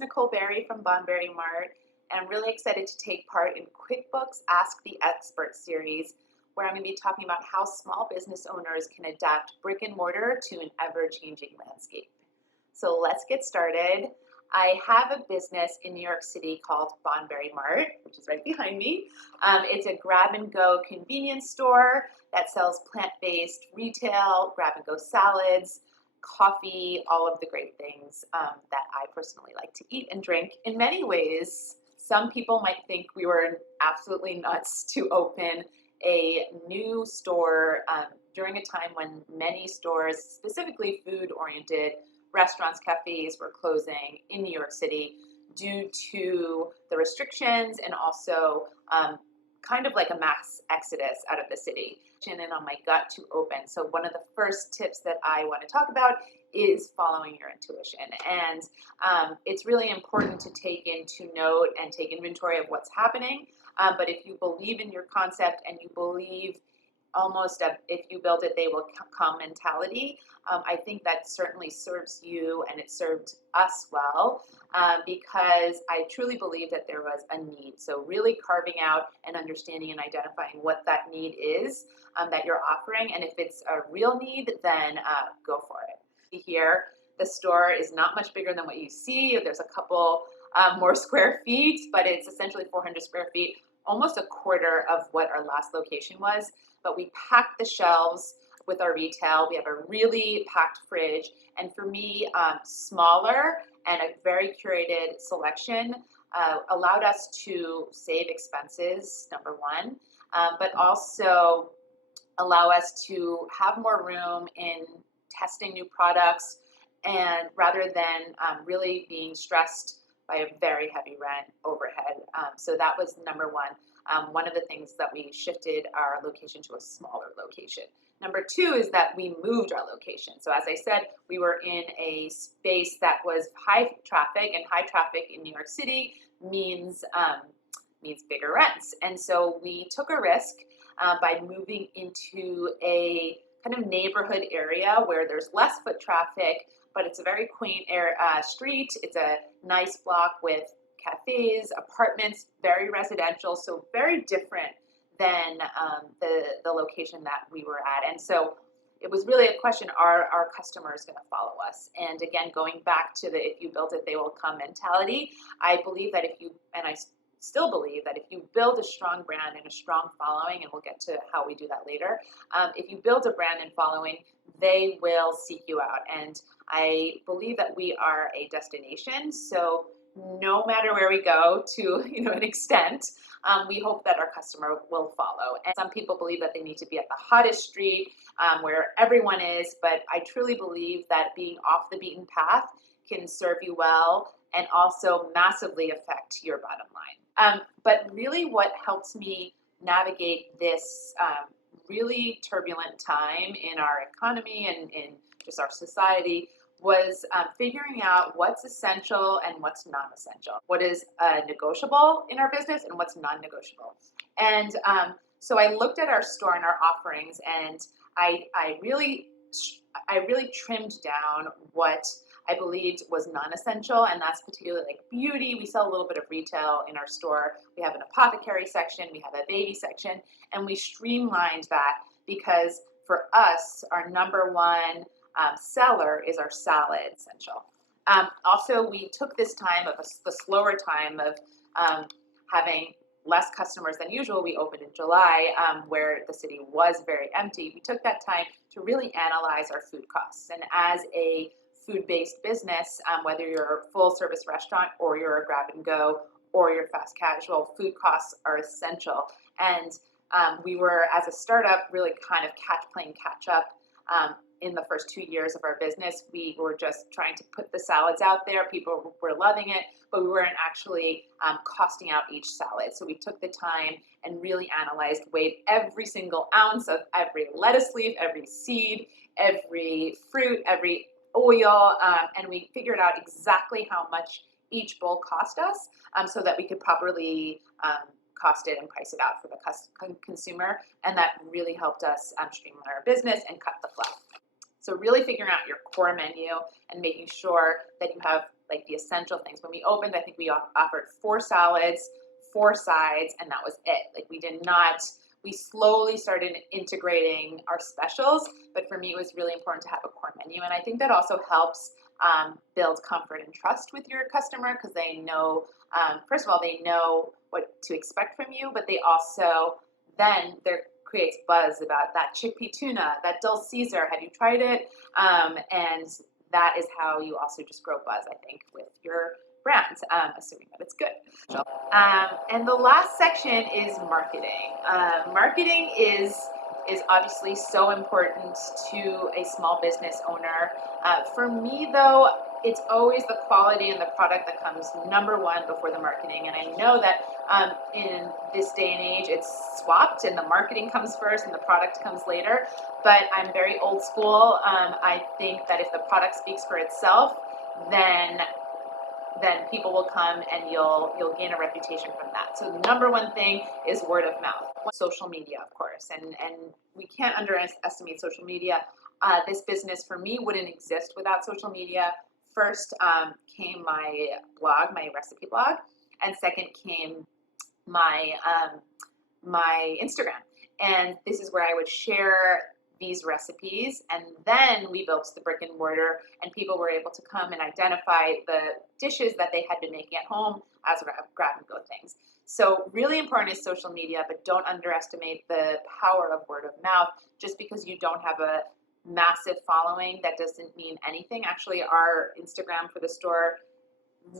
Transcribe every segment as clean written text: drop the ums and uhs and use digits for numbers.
Nicole Berrie from Bonberi Mart, and I'm really excited to take part in QuickBooks Ask the Expert series, where I'm going to be talking about how small business owners can adapt brick and mortar to an ever-changing landscape. So let's get started. I have a business in New York City called Bonberi Mart, which is right behind me. It's a grab-and-go convenience store that sells plant-based retail, grab-and-go salads, coffee, all of the great things that I personally like to eat and drink. In many ways, some people might think we were absolutely nuts to open a new store during a time when many stores, specifically food-oriented restaurants, cafes, were closing in New York City due to the restrictions and also kind of like a mass exodus out of the city. And on my gut to open. So one of the first tips that I want to talk about is following your intuition. And it's really important to take into note and take inventory of what's happening. But if you believe in your concept and you believe almost if you build it, they will come mentality, I think that certainly serves you and it served us well because I truly believe that there was a need. So really carving out and understanding and identifying what that need is that you're offering. And if it's a real need, then go for it. Here, the store is not much bigger than what you see. There's a couple more square feet, but it's essentially 400 square feet, almost a quarter of what our last location was. But we packed the shelves with our retail. We have a really packed fridge. And for me, smaller and a very curated selection allowed us to save expenses, number one, but also allow us to have more room in testing new products and rather than really being stressed by a very heavy rent overhead. So that was number one. One of the things that we shifted our location to a smaller location. Number two is that we moved our location. So as I said, we were in a space that was high traffic, and high traffic in New York City means bigger rents. And so we took a risk by moving into a kind of neighborhood area where there's less foot traffic, but it's a very quaint street. It's a nice block with cafes, apartments, very residential, so very different than the location that we were at. And so it was really a question, are our customers going to follow us? And again, going back to the if you build it, they will come mentality, I believe that I still believe that if you build a strong brand and a strong following, and we'll get to how we do that later, if you build a brand and following, they will seek you out. And I believe that we are a destination, so no matter where we go to an extent, we hope that our customer will follow. And some people believe that they need to be at the hottest street where everyone is, but I truly believe that being off the beaten path can serve you well and also massively affect your bottom line. But really what helps me navigate this really turbulent time in our economy and in just our society was figuring out what's essential and what's non-essential, what is negotiable in our business and what's non-negotiable. And so I looked at our store and our offerings, and I really trimmed down what I believed was non-essential, and that's particularly like beauty. We sell a little bit of retail in our store. We have an apothecary section, we have a baby section, and we streamlined that because for us, our number one seller is our salad essential. Also, we took this time of the slower time of having less customers than usual. We opened in July where the city was very empty. We took that time to really analyze our food costs. And as a food-based business, whether you're a full-service restaurant or you're a grab-and-go or you're fast casual, food costs are essential. And we were, as a startup, really kind of playing catch up. In the first 2 years of our business, we were just trying to put the salads out there. People were loving it, but we weren't actually costing out each salad. So we took the time and really analyzed, weighed every single ounce of every lettuce leaf, every seed, every fruit, every oil, and we figured out exactly how much each bowl cost us so that we could properly cost it and price it out for the consumer. And that really helped us streamline our business and cut the fluff. So really figuring out your core menu and making sure that you have like the essential things. When we opened, I think we offered 4 salads, 4 sides, and that was it. Like we slowly started integrating our specials, but for me, it was really important to have a core menu. And I think that also helps build comfort and trust with your customer, because they know, first of all, they know what to expect from you, but they also, then there creates buzz about that chickpea tuna, that dill Caesar, have you tried it? And that is how you also just grow buzz, I think, with your brands, assuming that it's good. And the last section is marketing. Marketing is obviously so important to a small business owner. For me, though, it's always the quality and the product that comes number one before the marketing. And I know that in this day and age, it's swapped, and the marketing comes first and the product comes later. But I'm very old school. I think that if the product speaks for itself, then people will come and you'll gain a reputation from that. So the number one thing is word of mouth. Social media, of course, and we can't underestimate social media. This business for me wouldn't exist without social media. First came my blog, my recipe blog, and second came my my Instagram. And this is where I would share these recipes, and then we built the brick and mortar, and people were able to come and identify the dishes that they had been making at home as grab and go things. So really important is social media, but don't underestimate the power of word of mouth. Just because you don't have a massive following, that doesn't mean anything. Actually, our Instagram for the store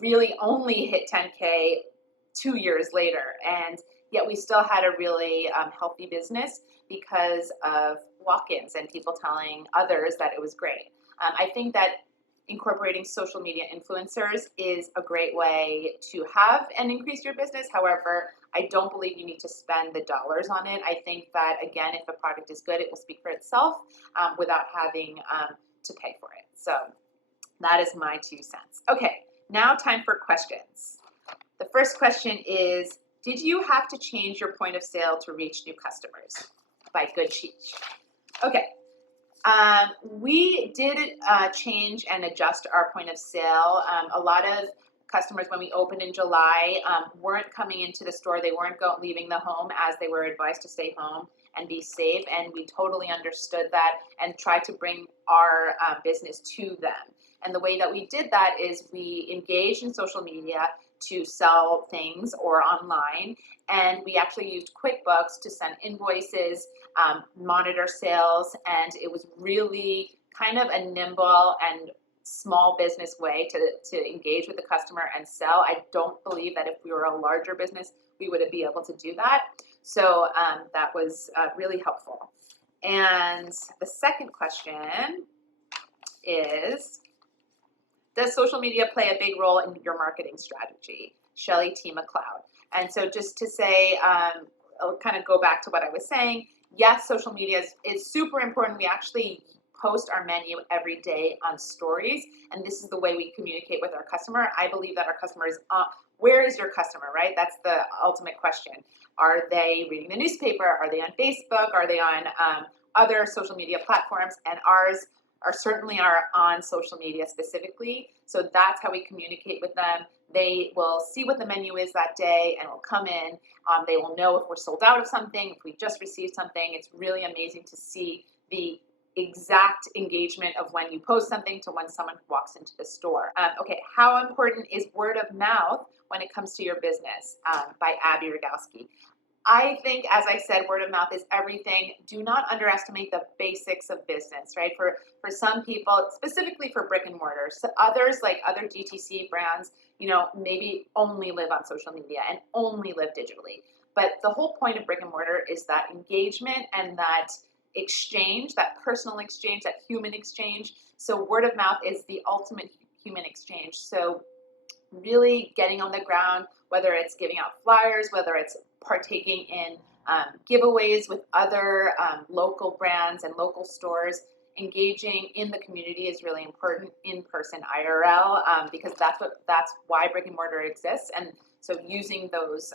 really only hit 10K 2 years later, and yet we still had a really healthy business because of walk-ins and people telling others that it was great. I think that incorporating social media influencers is a great way to have and increase your business. However, I don't believe you need to spend the dollars on it. I think that, again, if the product is good, it will speak for itself without having to pay for it. So that is my 2 cents. Okay, now time for questions. The first question is, did you have to change your point of sale to reach new customers? By Good Cheech. Okay, we did change and adjust our point of sale. A lot of customers, when we opened in July, weren't coming into the store. They weren't leaving the home, as they were advised to stay home and be safe. And we totally understood that and tried to bring our business to them. And the way that we did that is we engaged in social media to sell things or online, and we actually used QuickBooks to send invoices, monitor sales, and it was really kind of a nimble and small business way to engage with the customer and sell. I don't believe that if we were a larger business, we would be able to do that. So that was really helpful. And the second question is, does social media play a big role in your marketing strategy? Shelly T. McLeod. And so just to say, I'll kind of go back to what I was saying. Yes, social media is super important. We actually post our menu every day on stories, and this is the way we communicate with our customer. I believe that our customer is, where is your customer, right? That's the ultimate question. Are they reading the newspaper? Are they on Facebook? Are they on other social media platforms? And ours are certainly on social media specifically. So that's how we communicate with them. They will see what the menu is that day and will come in. They will know if we're sold out of something, if we just received something. It's really amazing to see the exact engagement of when you post something to when someone walks into the store. Okay, how important is word of mouth when it comes to your business? By Abby Rogowski. I think, as I said, word of mouth is everything. Do not underestimate the basics of business, right? For some people, specifically for brick and mortar, so others, like other DTC brands, maybe only live on social media and only live digitally. But the whole point of brick and mortar is that engagement and that exchange, that personal exchange, that human exchange. So word of mouth is the ultimate human exchange. So really getting on the ground, whether it's giving out flyers, whether it's partaking in giveaways with other local brands and local stores, engaging in the community is really important, in-person IRL, because that's why brick and mortar exists. And so using those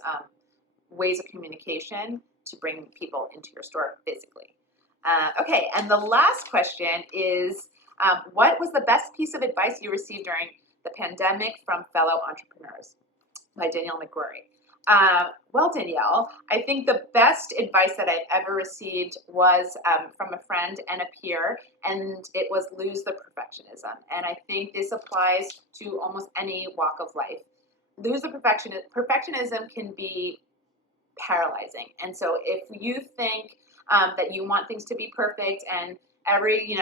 ways of communication to bring people into your store physically. Okay, and the last question is, what was the best piece of advice you received during The Pandemic from Fellow Entrepreneurs by Danielle McGrory. Well, Danielle, I think the best advice that I've ever received was from a friend and a peer, and it was lose the perfectionism. And I think this applies to almost any walk of life. Lose the perfectionism. Perfectionism can be paralyzing. And so if you think that you want things to be perfect and every,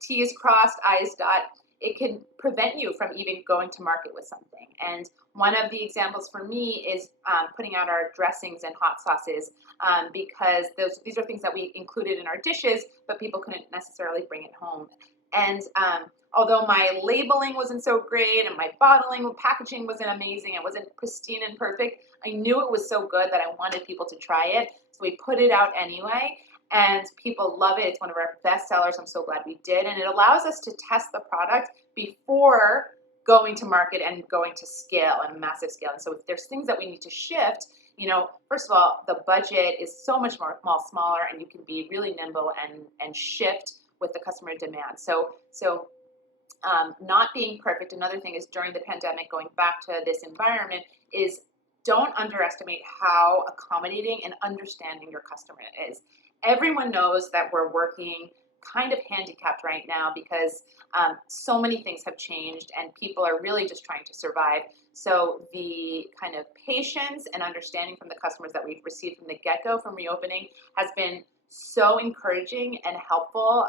T is crossed, I is dot, it can prevent you from even going to market with something. And one of the examples for me is putting out our dressings and hot sauces because these are things that we included in our dishes, but people couldn't necessarily bring it home. And although my labeling wasn't so great and my packaging wasn't amazing, it wasn't pristine and perfect, I knew it was so good that I wanted people to try it. So we put it out anyway, and people love it. It's one of our best sellers. I'm so glad we did. And it allows us to test the product before going to market and going to scale and massive scale. And so if there's things that we need to shift, first of all, the budget is so much smaller, and you can be really nimble and shift with the customer demand. So not being perfect. Another thing is during the pandemic, going back to this environment, is don't underestimate how accommodating and understanding your customer is. Everyone knows that we're working kind of handicapped right now because so many things have changed and people are really just trying to survive. So the kind of patience and understanding from the customers that we've received from the get-go from reopening has been so encouraging and helpful,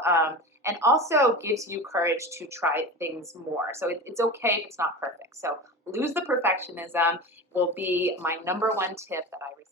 and also gives you courage to try things more. So it's okay if it's not perfect. So lose the perfectionism will be my number one tip that I receive.